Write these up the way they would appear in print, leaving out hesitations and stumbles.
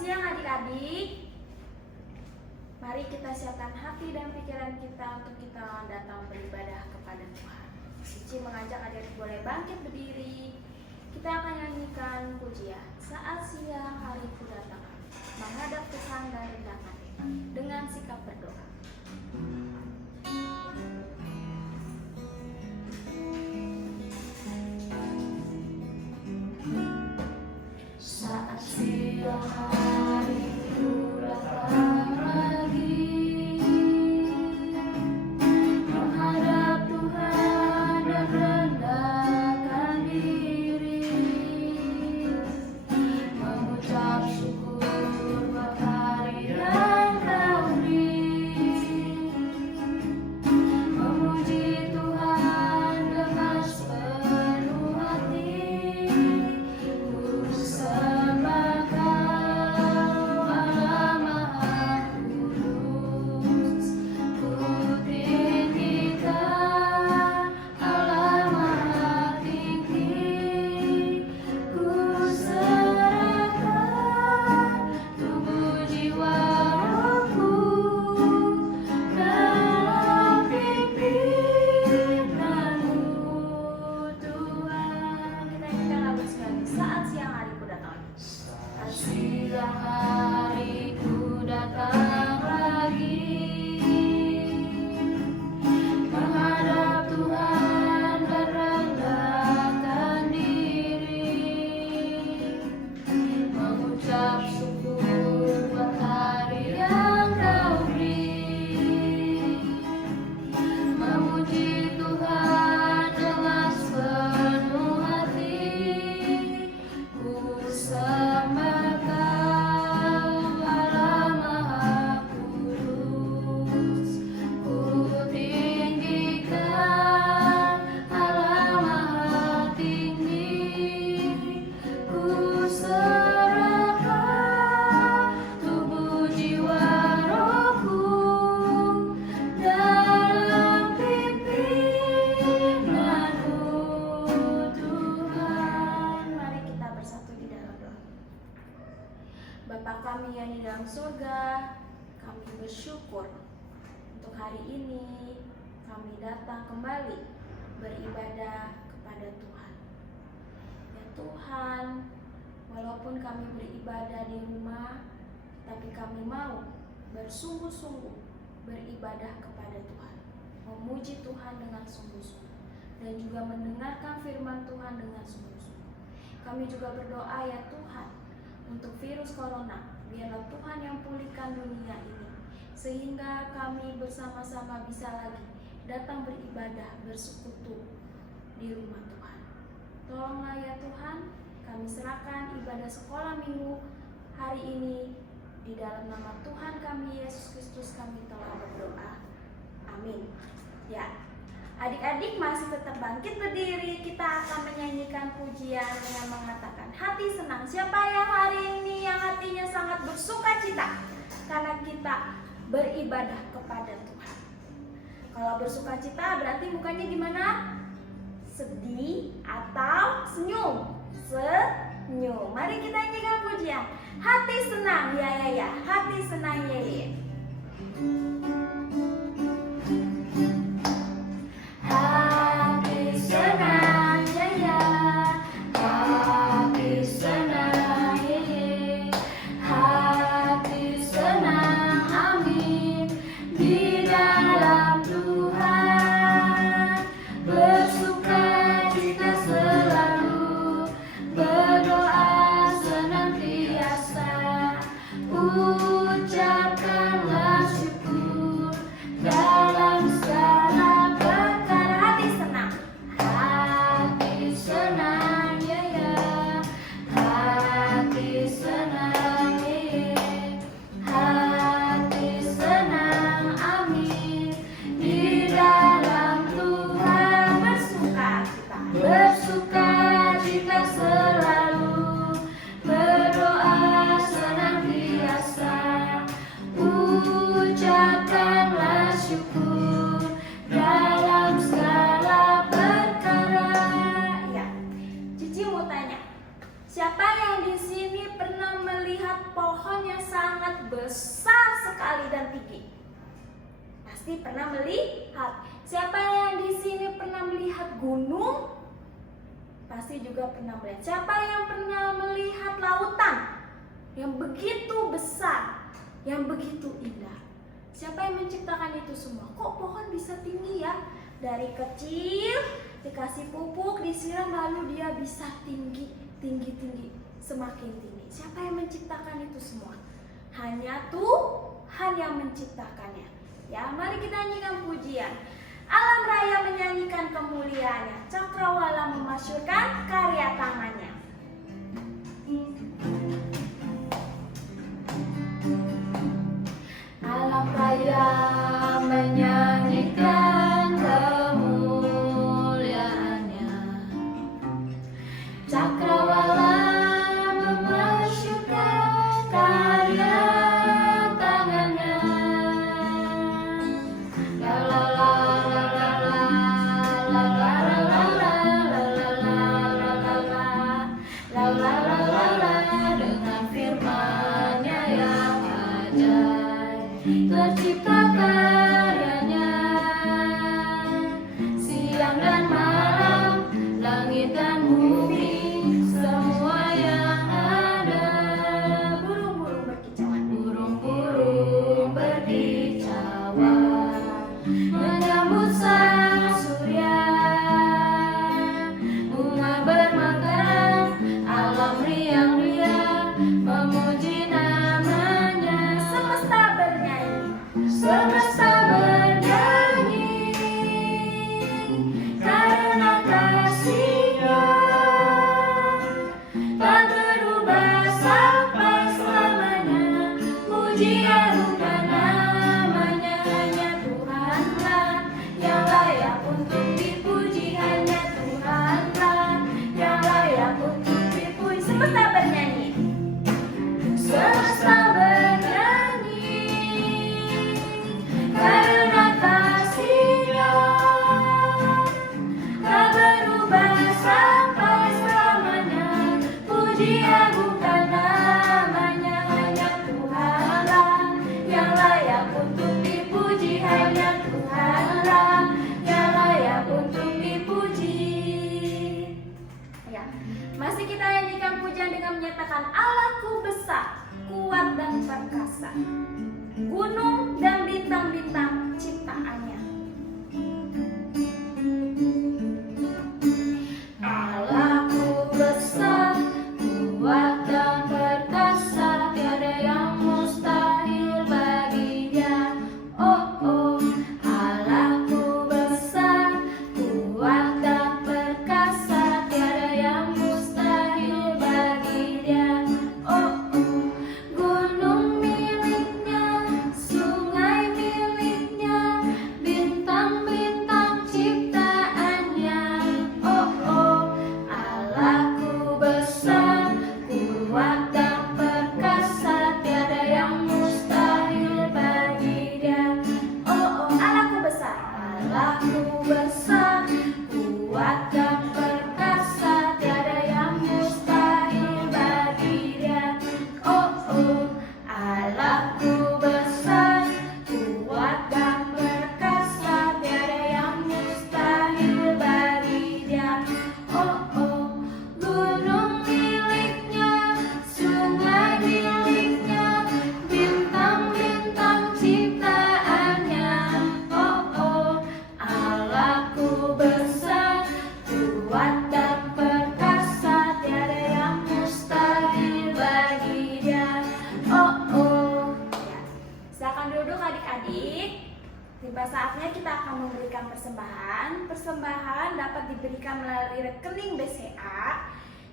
siang adik-adik. Mari kita siapkan hati dan pikiran kita untuk kita datang beribadah kepada Tuhan. Cici mengajak adik-adik boleh bangkit berdiri. Kita akan nyanyikan pujian Saat Siang Hariku Datang, menghadap Tuhan dan rendahkan dengan sikap berdoa. Saat siang hariku datang lagi, menghadap Tuhan dan rendahkan diri, mengucap syukur buat hari yang Kau beri, memuji Tuhan dengan sepenuh hati. Siang hariku datang lagi, menghadap Tuhan dan rendahkan diri, mengucap syukur buat hari yang Kau beri, memuji Tuhan dengan sepenuh hati. Ku sembah Bapa kami yang di dalam surga, kami bersyukur untuk hari ini kami datang kembali beribadah kepada Tuhan. Ya Tuhan, walaupun kami beribadah di rumah, tapi kami mau bersungguh-sungguh beribadah kepada Tuhan, memuji Tuhan dengan sungguh-sungguh, dan juga mendengarkan firman Tuhan dengan sungguh-sungguh. Kami juga berdoa ya Tuhan, untuk virus corona, biarlah Tuhan yang pulihkan dunia ini, sehingga kami bersama-sama bisa lagi datang beribadah, bersekutu di rumah Tuhan. Tolonglah ya Tuhan, kami serahkan ibadah sekolah minggu hari ini di dalam nama Tuhan kami Yesus Kristus kami telah berdoa. Amin. Ya, adik-adik masih tetap bangkit berdiri. Kita akan menyanyikan pujian dengan mengatakan hati senang. Siapa yang hari ini yang hatinya sangat bersuka cita karena kita beribadah kepada Tuhan? Kalau bersuka cita berarti mukanya gimana? Sedih atau senyum? Senyum. Mari kita nyanyikan pujian hati senang ya. Hati senang ya. Hati senang ya, hati senang ya, hati senang amin di dalam Tuhan, bersuka cita selalu, berdoa senantiasa, ucapkanlah syukur dalam segala bersuka cita selalu, berdoa senantiasa, pasti pernah melihat. Siapa yang di sini pernah melihat gunung? Pasti juga pernah melihat. Siapa yang pernah melihat lautan yang begitu besar, yang begitu indah? Siapa yang menciptakan itu semua? Kok pohon bisa tinggi ya? Dari kecil dikasih pupuk, disiram, lalu dia bisa tinggi, semakin tinggi. Siapa yang menciptakan itu semua? Hanya Tuhan yang menciptakannya. Ya, mari kita nyanyikan pujian. Alam raya menyanyikan kemuliaannya, cakrawala memasyurkan karya tangannya. Alam raya menyanyikan kemuliaannya, cakrawala memasyurkan karya tangannya. La la la la la la la la la la la la la, dengan firman-Nya yang ajaib tercipta karyanya. Siang dan malam, langit dan bumi, semua yang ada. Burung-burung berkicauan, Burung-burung berkicauan menyambut sang surya. Bunga bermekaran, alam riang-riang memuji namanya. semesta bernyanyi. Semesta bernyanyi karena kasih-Nya tak berubah sampai selamanya. Puji anugerah namanya, hanya Tuhanlah yang layak untuk dipuji. Hanya Tuhanlah yang layak untuk dipuji. Semesta bernyanyi. Semesta bernyanyi karena kasih-Nya tak berubah sampai selamanya. Puji agungkan namanya, hanya Tuhanlah yang layak untuk dipuji. Hanya Tuhanlah yang layak untuk dipuji. Ya, masih kita nyanyikan pujian dengan menyatakan Allahku besar, kuat dan perkasa, gunung dan bintang-bintang ciptaannya. Allahku besar, kuat dan perkasa, tiada yang mustahil bagi-Nya. Oh oh, Allahku besar, kuat dan perkasa, tiada yang mustahil bagi-Nya. Oh oh, gunung milik-Nya, sungai milik-Nya, bintang-bintang ciptaannya. Oh oh, Allahku besar, kuat dan perkasa, tiada yang mustahil bagi-Dia. Oh oh, Allahku besar. Allahku besar, kuat dan perkasa, tiada yang mustahil bagi-Dia. Oh oh, Allahku besar, kuat dan perkasa, tiada yang mustahil bagi-Dia. Oh oh, gunung milik-Nya, sungai milik-Nya, bintang-bintang ciptaannya. Oh oh, Allahku besar, kuat dan perkasa, tiada yang mustahil bagi-Dia. Oh oh. Ya, silakan duduk adik-adik. Tiba saatnya kita akan memberikan persembahan. Persembahan dapat diberikan melalui rekening BCA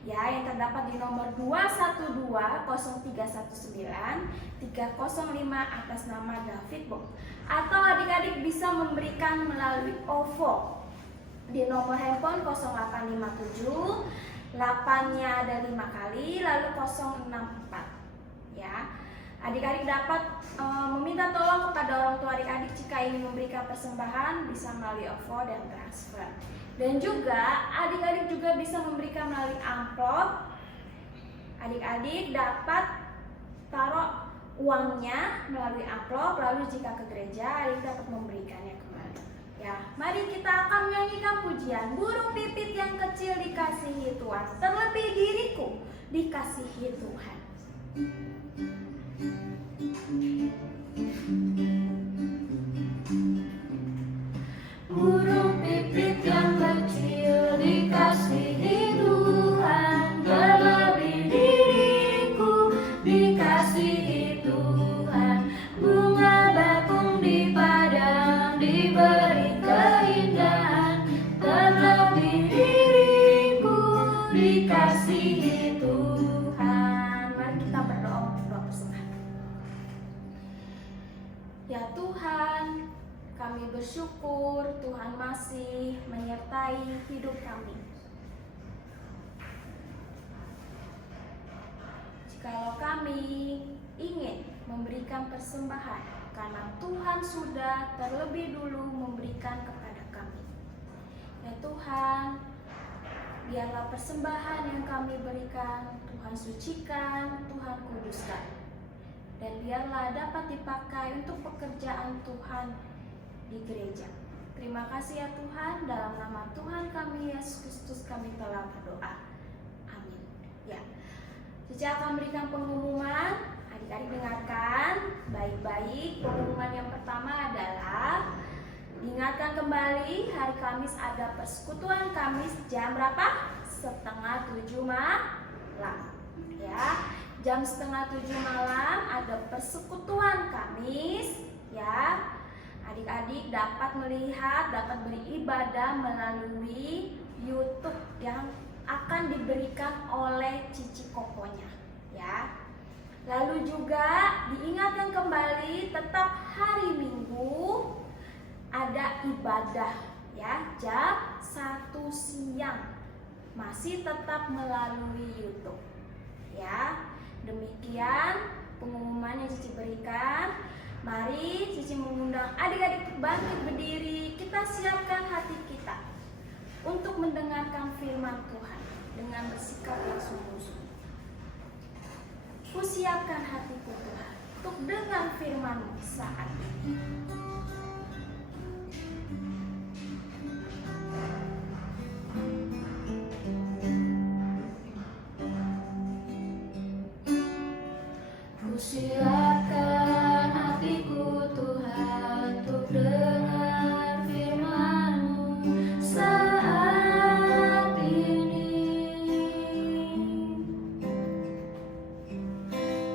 ya, yang terdapat di nomor 21203193005 atas nama David Bob. Atau adik-adik bisa memberikan melalui OVO di nomor handphone 0857 8-nya ada 5 kali lalu 064 ya. Adik-adik dapat meminta tolong kepada orang tua adik-adik jika ingin memberikan persembahan bisa melalui OVO dan transfer. Dan juga adik-adik juga bisa memberikan melalui amplop. Adik-adik dapat taruh uangnya melalui amplop, lalu jika ke gereja adik dapat memberikannya kembali. Ya, mari kita akan menyanyikan pujian. Burung pipit yang kecil dikasihi Tuhan, terlebih diriku dikasihi Tuhan. Burung pipit yang kecil dikasihi Tuhan, terlebih diriku dikasihi Tuhan. Bunga bakung di padang diberi keindahan, terlebih diriku dikasihi Tuhan. Mari kita berdoa untuk doa persembahan. Ya Tuhan, kami bersyukur Tuhan masih menyertai hidup kami. Jikalau kami ingin memberikan persembahan, karena Tuhan sudah terlebih dulu memberikan kepada kami. Ya Tuhan, biarlah persembahan yang kami berikan Tuhan sucikan, Tuhan kuduskan, dan biarlah dapat dipakai untuk pekerjaan Tuhan di gereja. Terima kasih ya Tuhan, dalam nama Tuhan kami Yesus Kristus kami telah berdoa. Amin. Ya, Cica akan berikan pengumuman. Adik-adik dengarkan baik-baik. Pengumuman yang pertama adalah diingatkan kembali, hari Kamis ada persekutuan Kamis jam berapa? 6:30 malam. Ya, jam 6:30 malam ada persekutuan Kamis. Ya, adik-adik dapat melihat, dapat beribadah melalui YouTube yang akan diberikan oleh Cici Kokonya. Ya. Lalu juga diingatkan kembali, tetap hari Minggu ada ibadah ya, jam 1 siang. Masih tetap melalui YouTube. Ya. Demikian pengumuman yang Cici berikan. Mari Cici mengundang adik-adik bangkit berdiri. Kita siapkan hati kita untuk mendengarkan firman Tuhan dengan bersikap yang sungguh-sungguh. Kusiapkan hatiku Tuhan untuk dengar firman-Mu saat ini. Kusiapkan hatiku Tuhan untuk dengar firman-Mu saat ini.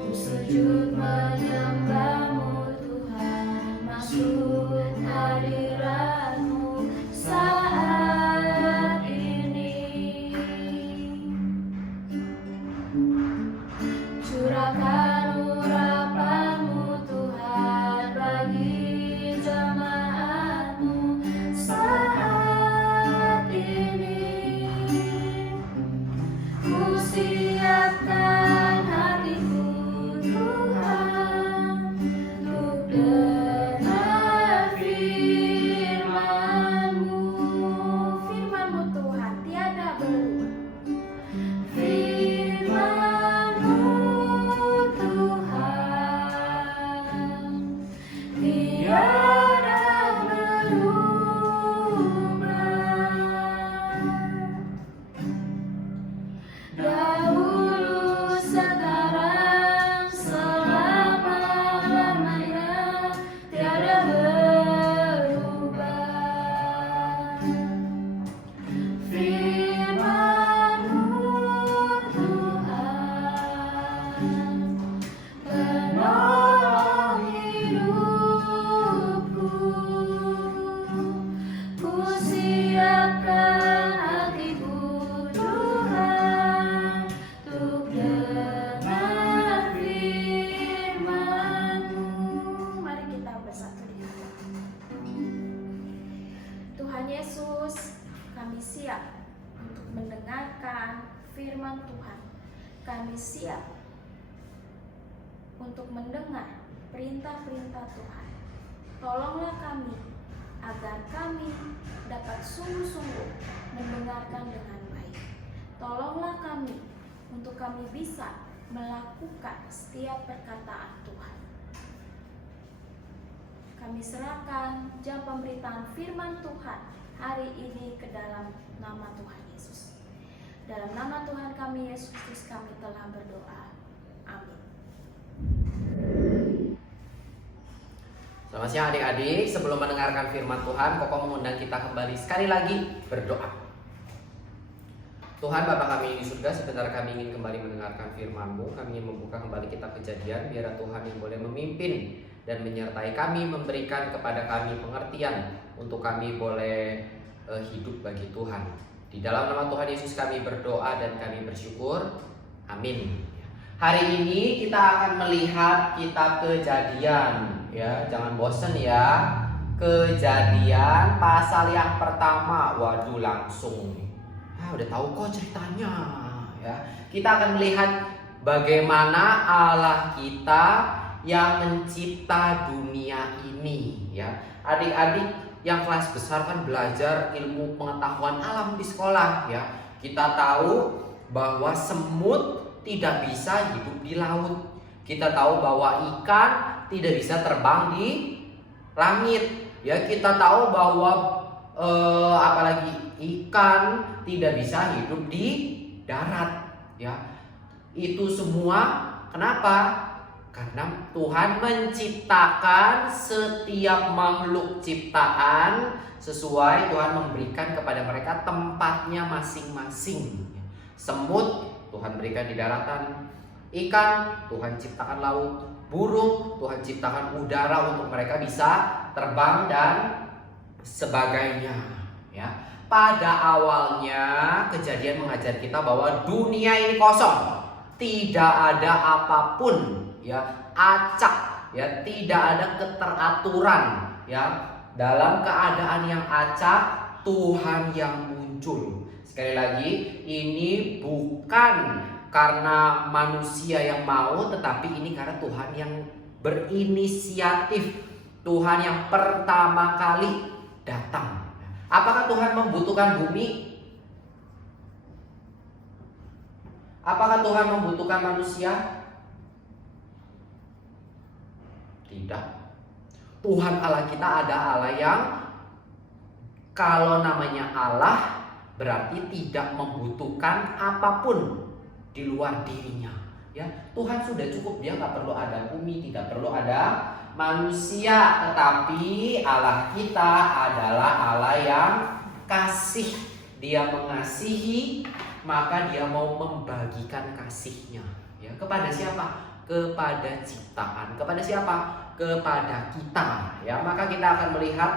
Ku sujud menyembah-Mu Tuhan, masuk hadirat-Mu saat ini. Curahkan urapan-Mu Tuhan bagi jemaat-Mu saat ini. Ku siapkan hatiku Tuhan untuk dengar firman-Mu. Firman-Mu Tuhan tiada berubah. Firman-Mu Tuhan tiada berubah. Dahulu sekarang selama-lamanya tiada berubah. Firman-Mu Tuhan penolong hidupku. Ku siapkan hatiku Tuhan untuk dengar firman-Mu. Mari kita bersatu di hati. Tuhan Yesus, kami siap untuk mendengarkan firman Tuhan. Kami siap untuk mendengar perintah-perintah Tuhan. Tolonglah kami agar kami dapat sungguh-sungguh mendengarkan dengan baik. Tolonglah kami untuk kami bisa melakukan setiap perkataan Tuhan. Kami serahkan jam pemberitaan firman Tuhan hari ini ke dalam nama Tuhan Yesus. Dalam nama Tuhan kami Yesus Kristus kami telah berdoa. Amin. Selamat siang adik-adik. Sebelum mendengarkan firman Tuhan, Koko mengundang kita kembali sekali lagi berdoa. Tuhan Bapa kami di surga, sebentar kami ingin kembali mendengarkan firman-Mu. Kami ingin membuka kembali kitab Kejadian, biar Tuhan yang boleh memimpin dan menyertai kami, memberikan kepada kami pengertian untuk kami boleh hidup bagi Tuhan. Di dalam nama Tuhan Yesus kami berdoa dan kami bersyukur. Amin. Hari ini kita akan melihat kitab Kejadian, ya, jangan bosan ya. Kejadian pasal yang pertama. Waduh, langsung udah tahu kok ceritanya, ya. Kita akan melihat bagaimana Allah kita yang mencipta dunia ini, ya. Adik-adik yang kelas besar kan belajar ilmu pengetahuan alam di sekolah, ya. Kita tahu bahwa semut tidak bisa hidup di laut. Kita tahu bahwa ikan tidak bisa terbang di langit, ya. Kita tahu bahwa apalagi ikan tidak bisa hidup di darat, ya. Itu semua kenapa? Karena Tuhan menciptakan setiap makhluk ciptaan sesuai Tuhan memberikan kepada mereka tempatnya masing-masing. Semut Tuhan berikan di daratan, ikan Tuhan ciptakan laut, burung Tuhan ciptakan udara untuk mereka bisa terbang dan sebagainya, ya. Pada awalnya Kejadian mengajar kita bahwa dunia ini kosong, tidak ada apapun, ya, acak, ya, tidak ada keteraturan, ya. Dalam keadaan yang acak, Tuhan yang muncul. Sekali lagi, ini bukan karena manusia yang mau, tetapi ini karena Tuhan yang berinisiatif. Tuhan yang pertama kali datang. Apakah Tuhan membutuhkan bumi? Apakah Tuhan membutuhkan manusia? Tidak. Tuhan Allah kita ada Allah yang kalau namanya Allah berarti tidak membutuhkan apapun di luar dirinya, ya. Tuhan sudah cukup, dia nggak perlu ada bumi, tidak perlu ada manusia. Tetapi Allah kita adalah Allah yang kasih. Dia mengasihi, maka dia mau membagikan kasihnya, ya. Kepada siapa? Kepada ciptaan. Kepada siapa? Kepada kita, ya. Maka kita akan melihat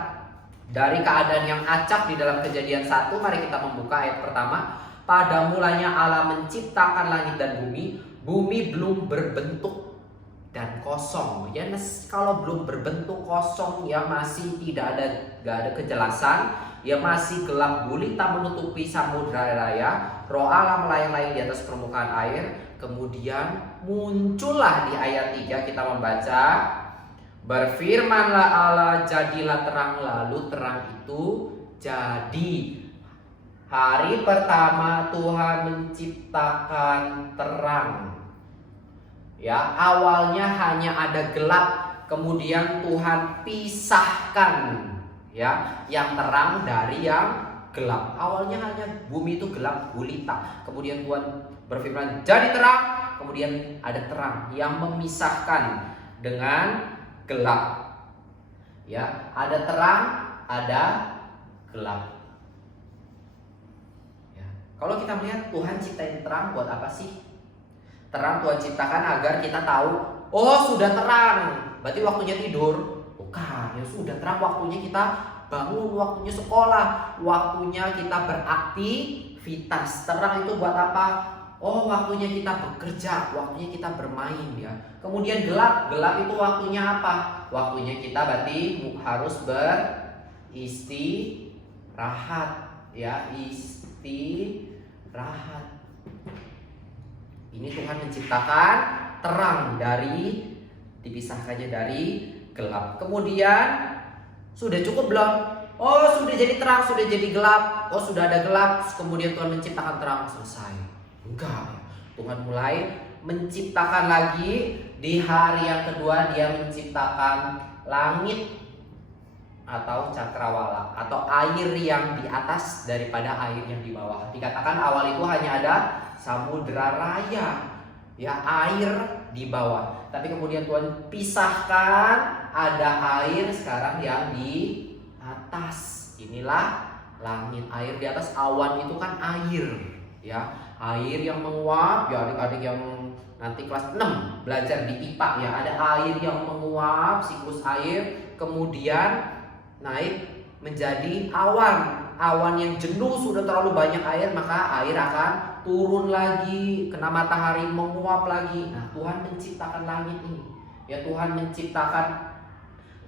dari keadaan yang acak di dalam Kejadian 1. Mari kita membuka ayat pertama. Pada mulanya Allah menciptakan langit dan bumi. Bumi belum berbentuk dan kosong, ya. Kalau belum berbentuk kosong, ya, masih gak ada kejelasan, ya, masih gelap gulita menutupi samudra raya. Roh Allah melayang-layang di atas permukaan air. Kemudian muncullah di ayat 3 kita membaca, berfirmanlah Allah, jadilah terang, lalu terang itu jadi. Hari pertama Tuhan menciptakan terang. Ya, awalnya hanya ada gelap, kemudian Tuhan pisahkan, ya, yang terang dari yang gelap. Awalnya hanya bumi itu gelap gulita, kemudian Tuhan berfirman jadi terang, kemudian ada terang yang memisahkan dengan gelap, ya. Ada terang, ada gelap, ya. Kalau kita melihat Tuhan ciptain terang buat apa sih? Terang Tuhan ciptakan agar kita tahu, oh sudah terang, berarti waktunya tidur. Bukan, ya sudah terang waktunya kita bangun, waktunya sekolah, waktunya kita beraktivitas. Terang itu buat apa? Oh, waktunya kita bekerja, waktunya kita bermain, ya. Kemudian gelap, gelap itu waktunya apa? Waktunya kita berarti harus beristirahat, ya, istirahat. Ini Tuhan menciptakan terang dari dipisahkannya dari gelap. Kemudian sudah cukup belum? Oh, sudah jadi terang, sudah jadi gelap. Oh, sudah ada gelap, kemudian Tuhan menciptakan terang, selesai. Enggak. Tuhan mulai menciptakan lagi. Di hari yang kedua dia menciptakan langit atau cakrawala atau air yang di atas daripada air yang di bawah. Dikatakan awal itu hanya ada samudra raya, ya, air di bawah. Tapi kemudian Tuhan pisahkan, ada air sekarang yang di atas. Inilah langit, air di atas. Awan itu kan air, ya, air yang menguap. Ya, adik-adik yang nanti kelas 6 belajar di IPA, ya, ada air yang menguap, siklus air, kemudian naik menjadi awan. Awan yang jenuh, sudah terlalu banyak air, maka air akan turun lagi, kena matahari, menguap lagi. Nah, Tuhan menciptakan langit ini, ya, Tuhan menciptakan,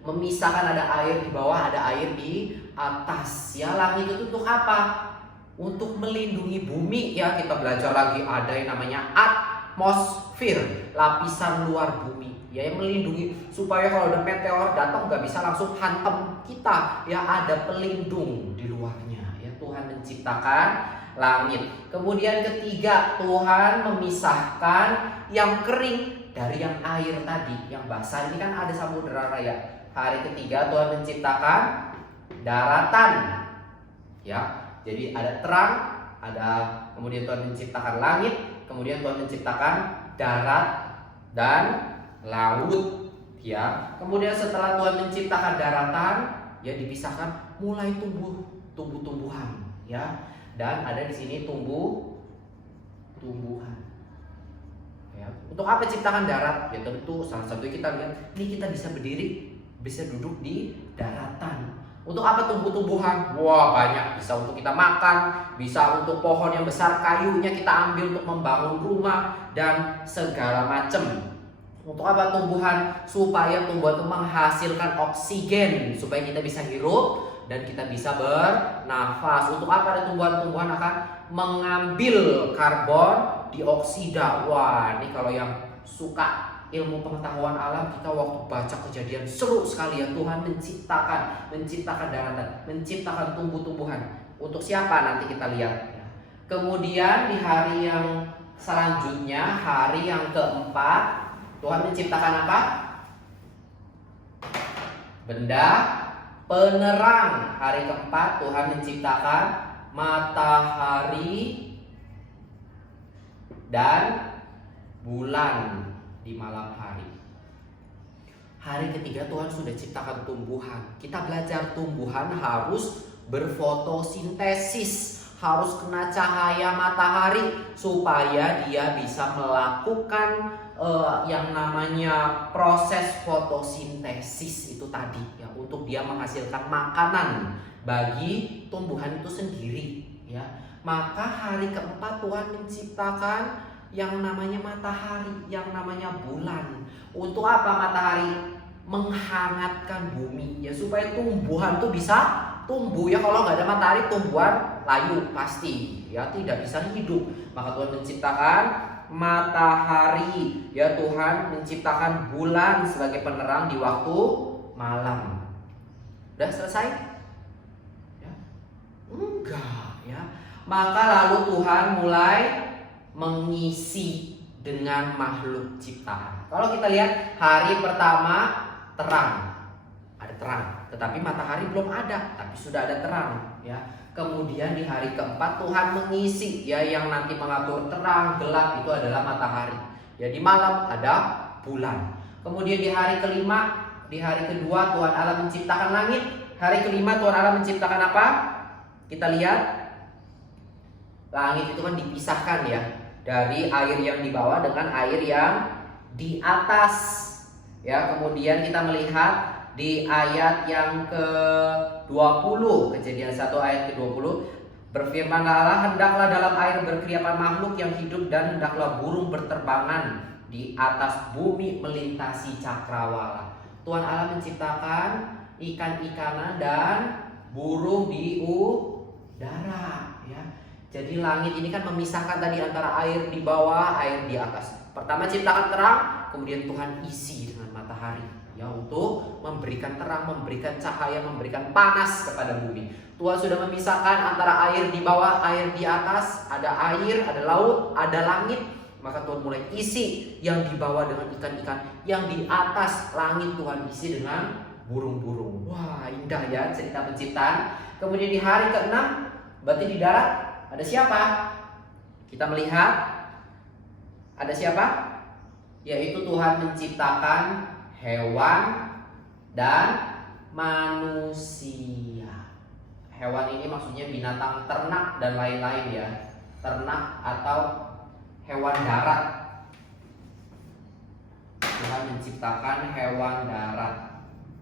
memisahkan, ada air di bawah, ada air di atas. Ya, langit itu untuk apa? Untuk melindungi bumi, ya. Kita belajar lagi ada yang namanya atmosfer, lapisan luar bumi, ya, yang melindungi supaya kalau ada meteor datang nggak bisa langsung hantam kita, ya, ada pelindung di luarnya, ya. Tuhan menciptakan langit. Kemudian ketiga, Tuhan memisahkan yang kering dari yang air tadi, yang basah. Ini kan ada samudera raya. Hari ketiga Tuhan menciptakan daratan, ya. Jadi ada terang, ada, kemudian Tuhan menciptakan langit, kemudian Tuhan menciptakan darat dan laut, ya. Kemudian setelah Tuhan menciptakan daratan, ya, dipisahkan, mulai tumbuh-tumbuhan, ya. Dan ada di sini tumbuhan. Ya. Untuk apa ciptakan darat? Ya, tentu salah satu kita lihat, ini kita bisa berdiri, bisa duduk di daratan. Untuk apa tumbuh-tumbuhan? Wah, banyak. Bisa untuk kita makan, bisa untuk pohon yang besar, kayunya kita ambil untuk membangun rumah dan segala macam. Untuk apa tumbuhan? Supaya tumbuhan itu menghasilkan oksigen supaya kita bisa hirup dan kita bisa bernafas. Untuk apa ada tumbuhan-tumbuhan akan mengambil karbon dioksida. Wah, ini kalau yang suka ilmu pengetahuan alam, kita waktu baca Kejadian seru sekali, ya. Tuhan menciptakan daratan, menciptakan tumbuh-tumbuhan. Untuk siapa nanti kita lihat, ya. Kemudian di hari yang selanjutnya, hari yang keempat, Tuhan menciptakan apa? Benda penerang. Hari keempat Tuhan menciptakan matahari dan bulan di malam hari. Hari ketiga Tuhan sudah ciptakan tumbuhan. Kita belajar tumbuhan harus berfotosintesis, harus kena cahaya matahari supaya dia bisa melakukan yang namanya proses fotosintesis itu tadi, ya, untuk dia menghasilkan makanan bagi tumbuhan itu sendiri, ya. Maka hari keempat Tuhan menciptakan yang namanya matahari, yang namanya bulan. Untuk apa matahari? Menghangatkan bumi, ya, supaya tumbuhan tuh bisa tumbuh, ya. Kalau nggak ada matahari, tumbuhan layu pasti, ya, tidak bisa hidup. Maka Tuhan menciptakan matahari, ya. Tuhan menciptakan bulan sebagai penerang di waktu malam. Udah selesai? Ya? Enggak, ya. Maka lalu Tuhan mulai mengisi dengan makhluk ciptaan. Kalau kita lihat hari pertama terang, ada terang, tetapi matahari belum ada, tapi sudah ada terang, ya. Kemudian di hari keempat Tuhan mengisi, ya, yang nanti mengatur terang gelap itu adalah matahari. Ya, di malam ada bulan. Kemudian di hari kelima, di hari kedua Tuhan Allah menciptakan langit. Hari kelima Tuhan Allah menciptakan apa? Kita lihat, langit itu kan dipisahkan, ya, dari air yang di bawah dengan air yang di atas, ya. Kemudian kita melihat di ayat yang ke-20, Kejadian 1 ayat ke-20, berfirmanlah Allah, hendaklah dalam air berkeriapan makhluk yang hidup dan hendaklah burung berterbangan di atas bumi melintasi cakrawala. Tuhan Allah menciptakan ikan-ikanan dan burung di udara, ya. Jadi langit ini kan memisahkan tadi antara air di bawah, air di atas. Pertama ciptakan terang, kemudian Tuhan isi dengan matahari, ya, untuk memberikan terang, memberikan cahaya, memberikan panas kepada bumi. Tuhan sudah memisahkan antara air di bawah, air di atas, ada air, ada laut, ada langit. Maka Tuhan mulai isi yang di bawah dengan ikan-ikan, yang di atas langit Tuhan isi dengan burung-burung. Wah, indah ya cerita penciptaan. Kemudian di hari ke-6, berarti di darat ada siapa? Kita melihat ada siapa? Yaitu Tuhan menciptakan hewan dan manusia. Hewan ini maksudnya binatang ternak dan lain-lain ya. Ternak atau hewan darat. Tuhan menciptakan hewan darat.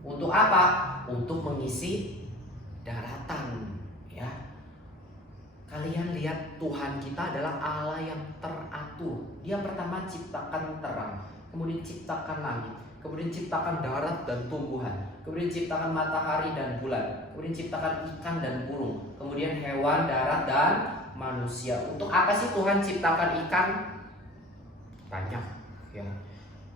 Untuk apa? Untuk mengisi daratan, ya. Kalian lihat Tuhan kita adalah Allah yang teratur. Dia pertama ciptakan terang, kemudian ciptakan langit, kemudian ciptakan darat dan tumbuhan, kemudian ciptakan matahari dan bulan, kemudian ciptakan ikan dan burung, kemudian hewan darat dan manusia. Untuk apa sih Tuhan ciptakan ikan? Banyak, ya.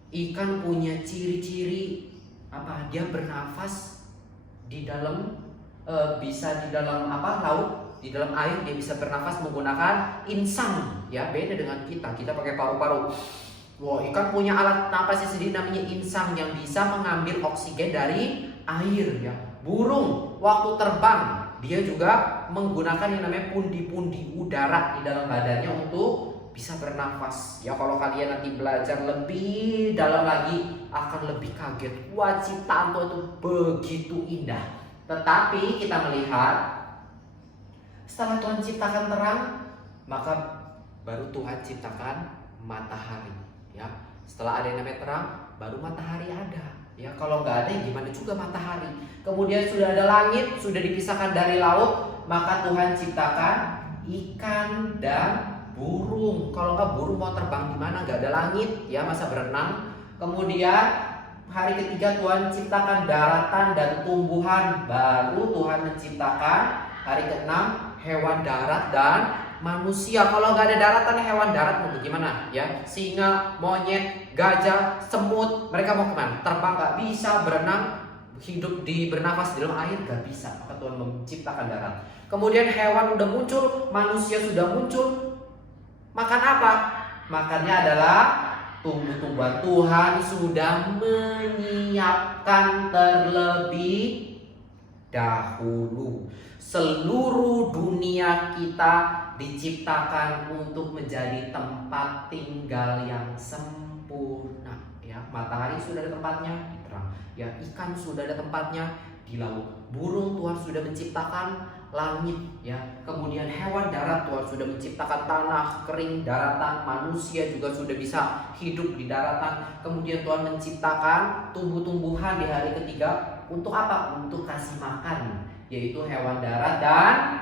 Ikan punya ciri-ciri apa? Dia bernafas di dalam bisa di dalam laut. Di dalam air dia bisa bernafas menggunakan insang, ya, beda dengan kita pakai paru-paru. Wah, ikan punya alat napasnya sendiri namanya insang yang bisa mengambil oksigen dari air, ya. Burung waktu terbang dia juga menggunakan yang namanya pundi-pundi udara di dalam badannya untuk bisa bernafas. Ya, kalau kalian nanti belajar lebih dalam lagi akan lebih kaget. Wah, ciptaan Tuhan itu begitu indah. Tetapi kita melihat setelah Tuhan ciptakan terang, maka baru Tuhan ciptakan matahari, ya. Setelah ada yang namanya terang, baru matahari ada, ya. Kalau nggak ada, gimana juga matahari. Kemudian sudah ada langit, sudah dipisahkan dari laut, maka Tuhan ciptakan ikan dan burung. Kalau nggak, burung mau terbang di mana? Nggak ada langit, ya, masa berenang. Kemudian hari ketiga Tuhan ciptakan daratan dan tumbuhan, baru Tuhan menciptakan hari ke-6 hewan darat dan manusia. Kalau nggak ada daratan, hewan darat mau bagaimana? Ya, singa, monyet, gajah, semut, mereka mau kemana? Terbang nggak bisa, berenang, hidup bernafas di dalam air nggak bisa. Maka Tuhan menciptakan darat. Kemudian hewan udah muncul, manusia sudah muncul. Makan apa? Makannya adalah tumbuh-tumbuhan. Tuhan sudah menyiapkan terlebih dahulu. Seluruh dunia kita diciptakan untuk menjadi tempat tinggal yang sempurna, ya. Matahari sudah ada tempatnya di terang, ya. Ikan sudah ada tempatnya di laut. Burung Tuhan sudah menciptakan langit, ya. Kemudian hewan darat Tuhan sudah menciptakan tanah kering, daratan. Manusia juga sudah bisa hidup di daratan. Kemudian Tuhan menciptakan tumbuh-tumbuhan di hari ketiga. Untuk apa? Untuk kasih makan, yaitu hewan darat dan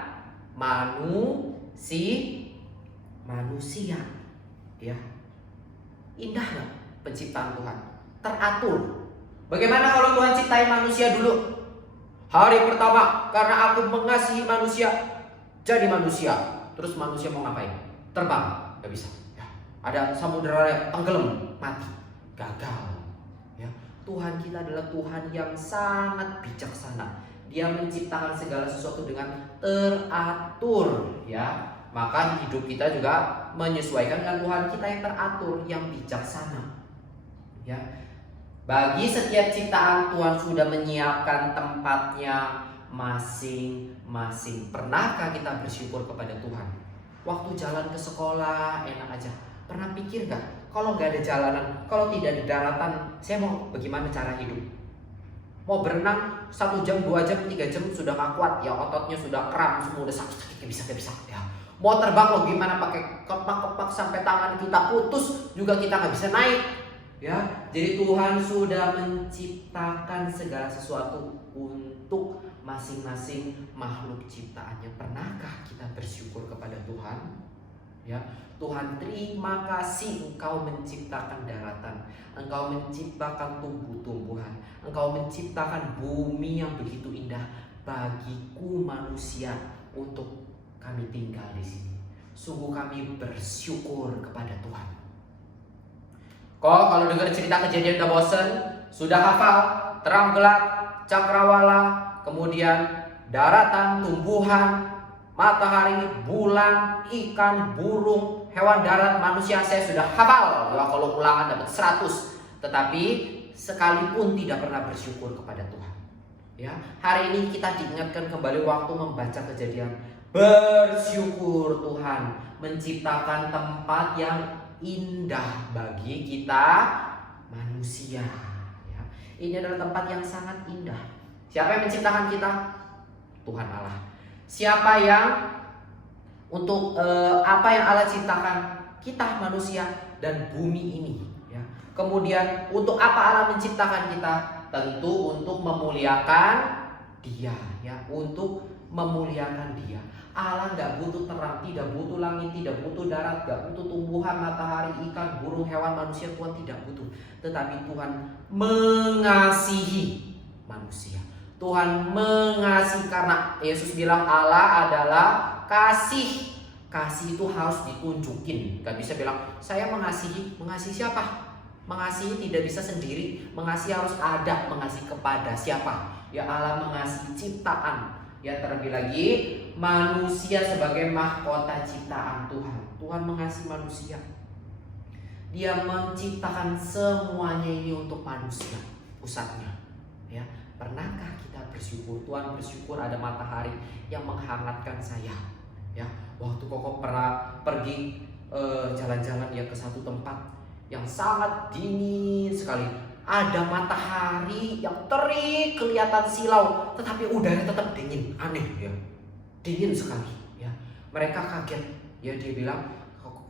manusia, ya. Indah nggak penciptaan Tuhan? Teratur. Bagaimana kalau Tuhan ciptain manusia dulu? Hari pertama, karena aku mengasihi manusia, jadi manusia. Terus manusia mau ngapain? Terbang? Gak bisa, ya. Ada samudera tenggelam, mati, gagal, ya. Tuhan kita adalah Tuhan yang sangat bijaksana. Dia menciptakan segala sesuatu dengan teratur, ya. Maka hidup kita juga menyesuaikan dengan Tuhan kita yang teratur, yang bijaksana, ya. Bagi setiap ciptaan Tuhan sudah menyiapkan tempatnya masing-masing. Pernahkah kita bersyukur kepada Tuhan? Waktu jalan ke sekolah enak aja. Pernah pikir gak? Kalau gak ada jalanan, kalau tidak ada daratan, saya mau bagaimana cara hidup? Mau berenang 1 jam, 2 jam, 3 jam sudah gak kuat, ya. Ototnya sudah kram, semua udah sakit, gak bisa, ya. Mau terbang mau gimana, pakai kepak-kepak sampai tangan kita putus juga kita gak bisa naik, ya. Jadi Tuhan sudah menciptakan segala sesuatu untuk masing-masing makhluk ciptaannya. Pernahkah kita bersyukur kepada Tuhan? Ya, Tuhan, terima kasih Engkau menciptakan daratan, Engkau menciptakan tumbuh-tumbuhan, Engkau menciptakan bumi yang begitu indah bagiku manusia untuk kami tinggal di sini. Sungguh kami bersyukur kepada Tuhan. Kok kalau dengar cerita Kejadian udah bosen, sudah hafal terang gelap, cakrawala, kemudian daratan, tumbuhan, matahari, bulan, ikan, burung, hewan darat, manusia saya sudah hafal. Ya, kalau ulangan dapat 100. Tetapi sekalipun tidak pernah bersyukur kepada Tuhan. Ya, hari ini kita diingatkan kembali waktu membaca Kejadian. Bersyukur Tuhan menciptakan tempat yang indah bagi kita manusia. Ya, ini adalah tempat yang sangat indah. Siapa yang menciptakan kita? Tuhan Allah. Siapa yang untuk apa yang Allah ciptakan? Kita manusia dan bumi ini. Ya. Kemudian untuk apa Allah menciptakan kita? Tentu untuk memuliakan Dia, ya, untuk memuliakan Dia. Allah nggak butuh terang, tidak butuh langit, tidak butuh darat, nggak butuh tumbuhan, matahari, ikan, burung, hewan, manusia. Tuhan tidak butuh, tetapi Tuhan mengasihi manusia. Tuhan mengasihi karena Yesus bilang Allah adalah kasih. Kasih itu harus ditunjukin. Gak bisa bilang saya mengasihi. Mengasihi siapa? Mengasihi tidak bisa sendiri. Mengasihi harus ada. Mengasihi kepada siapa? Ya, Allah mengasihi ciptaan. Ya, terlebih lagi manusia sebagai mahkota ciptaan Tuhan. Tuhan mengasihi manusia. Dia menciptakan semuanya ini untuk manusia. Pusatnya. Ya, pernahkah kita bersyukur? Tuhan bersyukur ada matahari yang menghangatkan saya. Ya, waktu Koko pernah pergi jalan-jalan ya ke satu tempat yang sangat dingin sekali. Ada matahari yang terik, kelihatan silau, tetapi udara tetap dingin. Aneh ya, dingin sekali. Ya, mereka kaget. Ya, dia bilang,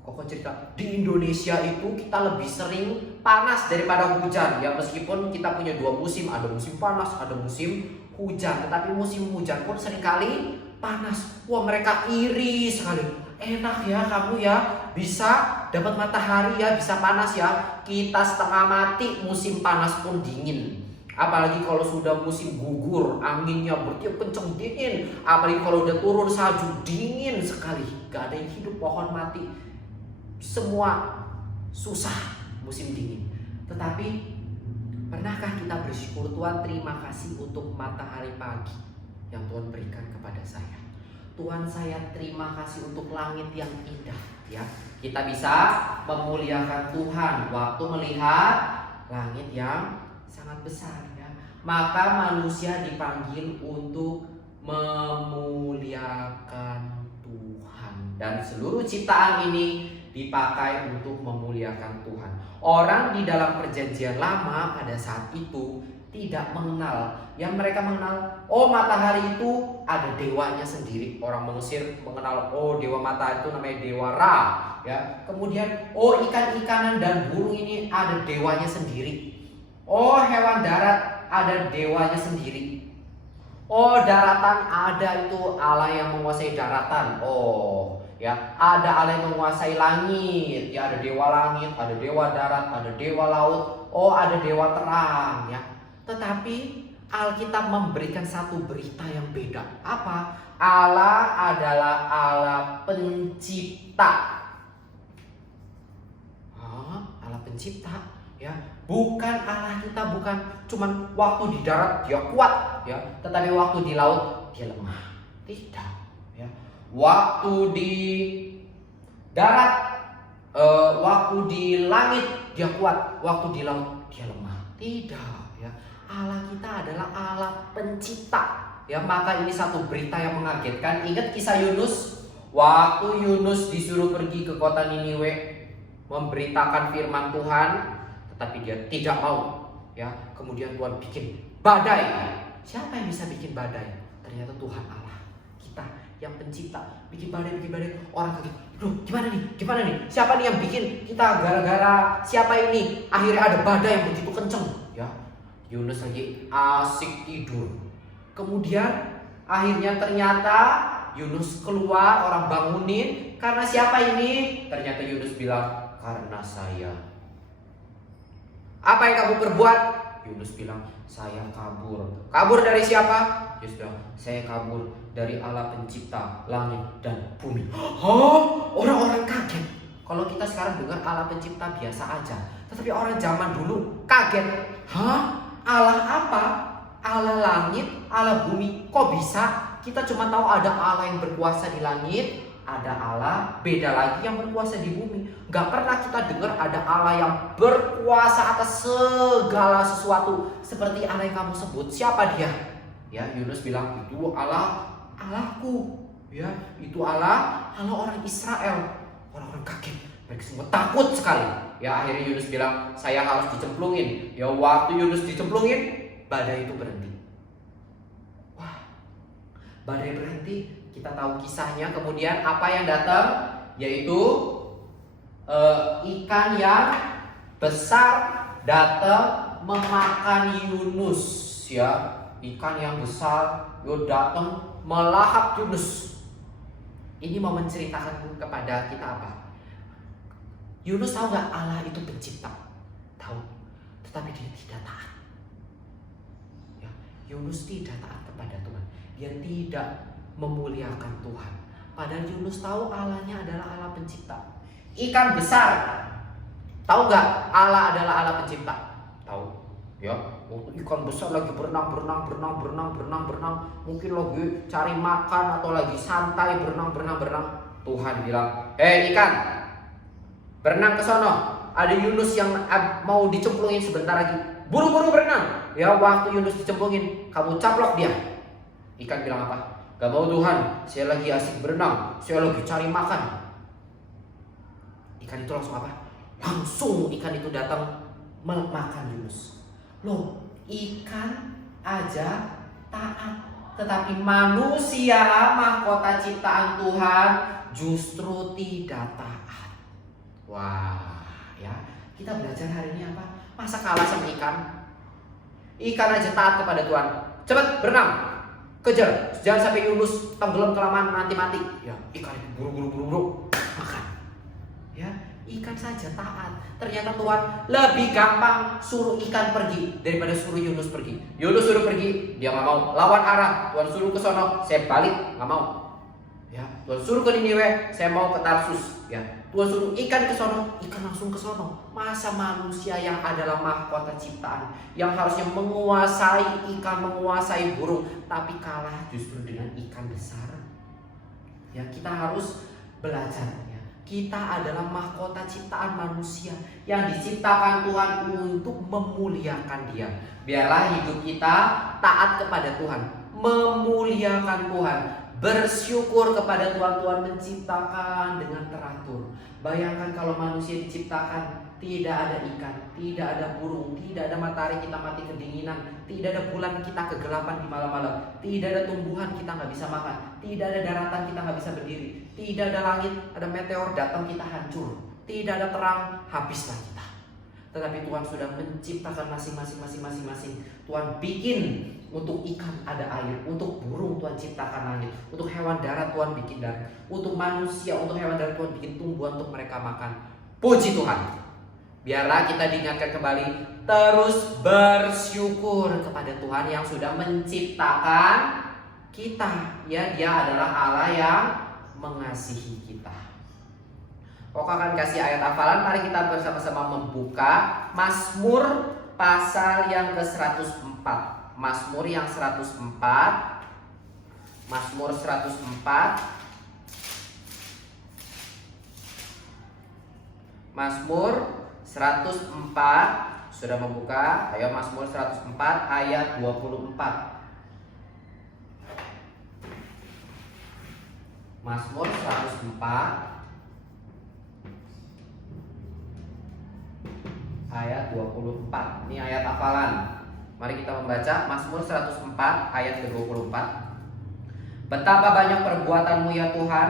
Koko cerita di Indonesia itu kita lebih sering panas daripada hujan. Ya, meskipun kita punya 2 musim, ada musim panas, ada musim hujan. Tetapi musim hujan pun seringkali panas. Wah, mereka iri sekali. Enak ya kamu ya, bisa dapat matahari ya, bisa panas ya. Kita setengah mati musim panas pun dingin. Apalagi kalau sudah musim gugur, anginnya bertiup kenceng dingin. Apalagi kalau udah turun salju, dingin sekali. Gak ada yang hidup, pohon mati. Semua susah musim dingin. Tetapi pernahkah kita bersyukur? Tuhan, terima kasih untuk matahari pagi yang Tuhan berikan kepada saya. Tuhan, saya terima kasih untuk langit yang indah. Ya, kita bisa memuliakan Tuhan waktu melihat langit yang sangat besar. Ya, maka manusia dipanggil untuk memuliakan Tuhan, dan seluruh ciptaan ini dipakai untuk memuliakan Tuhan. Orang di dalam perjanjian lama pada saat itu tidak mengenal. Yang mereka mengenal, oh matahari itu ada dewanya sendiri. Orang Mesir mengenal, oh dewa matahari itu namanya dewa Ra. Ya, kemudian oh ikan-ikanan dan burung ini ada dewanya sendiri. Oh hewan darat ada dewanya sendiri. Oh daratan ada itu Allah yang menguasai daratan. Oh ya, ada Allah yang menguasai langit. Ya, ada dewa langit, ada dewa darat, ada dewa laut. Oh ada dewa terang. Ya. Tetapi Alkitab memberikan satu berita yang beda. Apa? Allah adalah Allah pencipta. Allah pencipta, ya. Bukan Allah kita, bukan cuman waktu di darat dia kuat, ya. Tetapi waktu di laut dia lemah. Tidak, ya. Waktu di darat, waktu di langit dia kuat, waktu di laut dia lemah. Tidak. Allah kita adalah Allah pencipta. Ya, maka ini satu berita yang mengagetkan. Ingat kisah Yunus? Waktu Yunus disuruh pergi ke kota Niniwe memberitakan firman Tuhan, tetapi dia tidak mau. Ya, kemudian Tuhan bikin badai. Siapa yang bisa bikin badai? Ternyata Tuhan Allah kita yang pencipta. Bikin badai. Orang kaget. Loh, gimana nih? Siapa nih yang bikin kita? Gara-gara siapa ini? Akhirnya ada badai yang begitu kenceng. Ya, Yunus lagi asik tidur. Kemudian akhirnya ternyata Yunus keluar, orang bangunin. Karena siapa ini? Ternyata Yunus bilang, karena saya. Apa yang kamu perbuat? Yunus bilang, saya kabur. Kabur dari siapa? Yunus bilang, saya kabur dari Allah pencipta langit dan bumi. Hah? Orang-orang kaget. Kalau kita sekarang dengar Allah pencipta biasa aja. Tetapi orang zaman dulu kaget. Hah? Allah apa? Allah langit, Allah bumi. Kok bisa? Kita cuma tahu ada Allah yang berkuasa di langit, ada Allah beda lagi yang berkuasa di bumi. Gak pernah kita dengar ada Allah yang berkuasa atas segala sesuatu seperti Allah yang kamu sebut. Siapa dia? Ya, Yunus bilang itu Allahku. Ya, itu Allah orang Israel. Orang-orang kaget, mereka semua takut sekali. Ya, akhirnya Yunus bilang, saya harus dicemplungin. Ya, waktu Yunus dicemplungin, badai itu berhenti. Wah, badai berhenti. Kita tahu kisahnya. Kemudian apa yang datang? Yaitu ikan yang besar datang memakan Yunus. Ya, ikan yang besar datang melahap Yunus. Ini mau menceritakan kepada kita apa? Yunus tahu gak Allah itu pencipta? Tahu. Tetapi dia tidak taat. Ya, Yunus tidak taat kepada Tuhan. Dia tidak memuliakan Tuhan. Padahal Yunus tahu Allahnya adalah Allah pencipta. Ikan besar. Tahu gak Allah adalah Allah pencipta? Tahu. Ya, waktu ikan besar lagi berenang, mungkin lagi cari makan atau lagi santai berenang. Tuhan bilang, "Hei ikan, berenang ke sono. Ada Yunus yang mau dicemplungin sebentar lagi. Buru-buru berenang." Ya, waktu Yunus dicemplungin, kamu caplok dia. Ikan bilang apa? "Gak mau Tuhan, saya lagi asik berenang, saya lagi cari makan." Ikan itu langsung apa? Langsung ikan itu datang memakan Yunus. Loh, ikan aja taat, tetapi manusia mahkota ciptaan Tuhan justru tidak taat. Wah, ya, kita belajar hari ini apa? Masa kalah sama ikan? Ikan aja taat kepada Tuhan. Cepat berenang, kejar, jangan sampai Yunus tenggelam kelamaan nanti mati. Ya, ikan itu buru-buru makan. Ya, ikan saja taat. Ternyata Tuhan lebih gampang suruh ikan pergi daripada suruh Yunus pergi. Yunus suruh pergi, dia nggak mau. Lawan arah, Tuhan suruh ke sono, saya balik, nggak mau. Ya, Tuhan suruh ke Niniwe, saya mau ke Tarsus. Ya, Tuhan suruh ikan ke sono, ikan langsung ke sono. Masa manusia yang adalah mahkota ciptaan, yang harusnya menguasai ikan, menguasai burung, tapi kalah justru dengan ikan besar. Ya, kita harus belajar. Kita adalah mahkota ciptaan manusia yang diciptakan Tuhan untuk memuliakan Dia. Biarlah hidup kita taat kepada Tuhan, memuliakan Tuhan, bersyukur kepada Tuhan. Tuhan menciptakan dengan teratur. Bayangkan kalau manusia diciptakan tidak ada ikan, tidak ada burung, tidak ada matahari kita mati kedinginan, tidak ada bulan kita kegelapan di malam-malam, tidak ada tumbuhan kita nggak bisa makan, tidak ada daratan kita nggak bisa berdiri, tidak ada langit, ada meteor datang kita hancur, tidak ada terang, habislah kita. Tetapi Tuhan sudah menciptakan masing-masing. Tuhan bikin untuk ikan ada air, untuk burung Tuhan ciptakan langit, untuk hewan darat Tuhan bikin darat, untuk manusia, untuk hewan darat Tuhan bikin tumbuhan untuk mereka makan. Puji Tuhan. Biarlah kita diingatkan kembali terus bersyukur kepada Tuhan yang sudah menciptakan kita. Ya, Dia adalah Allah yang mengasihi kita. Pokok akan kasih ayat hafalan. Mari kita bersama-sama membuka Mazmur pasal yang ke-104. Mazmur yang 104. Mazmur 104. Mazmur 104. Sudah membuka? Ayo Mazmur 104 ayat 24. Mazmur 104 ayat 24. Ini ayat hafalan. Mari kita membaca Mazmur 104 ayat ke-24. Betapa banyak perbuatanmu ya Tuhan,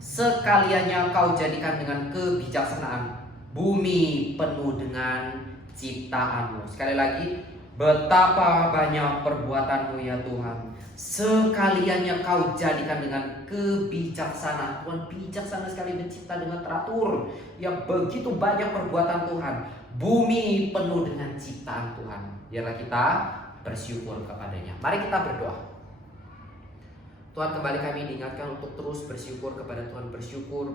sekaliannya kau jadikan dengan kebijaksanaan. Bumi penuh dengan ciptaanmu. Sekali lagi, betapa banyak perbuatanmu ya Tuhan, sekaliannya kau jadikan dengan kebijaksanaan. Tuhan bijaksana sekali mencipta dengan teratur. Ya, begitu banyak perbuatan Tuhan. Bumi penuh dengan ciptaan Tuhan. Biarlah kita bersyukur kepadanya. Mari kita berdoa. Tuhan, kembali kami diingatkan untuk terus bersyukur kepada Tuhan. Bersyukur.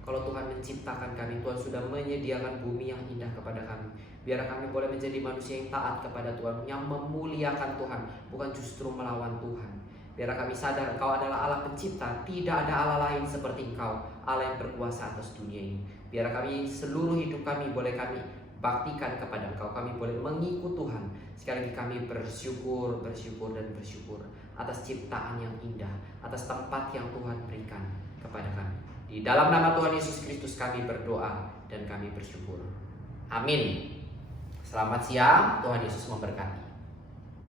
Kalau Tuhan menciptakan kami, Tuhan sudah menyediakan bumi yang indah kepada kami. Biar kami boleh menjadi manusia yang taat kepada Tuhan, yang memuliakan Tuhan, bukan justru melawan Tuhan. Biarlah kami sadar Engkau adalah Allah pencipta, tidak ada Allah lain seperti Engkau, Allah yang berkuasa atas dunia ini. Biarlah kami seluruh hidup kami boleh kami baktikan kepada Engkau, kami boleh mengikut Tuhan. Sekali lagi kami bersyukur atas ciptaan yang indah, atas tempat yang Tuhan berikan kepada kami. Di dalam nama Tuhan Yesus Kristus kami berdoa dan kami bersyukur. Amin. Selamat siang, Tuhan Yesus memberkati.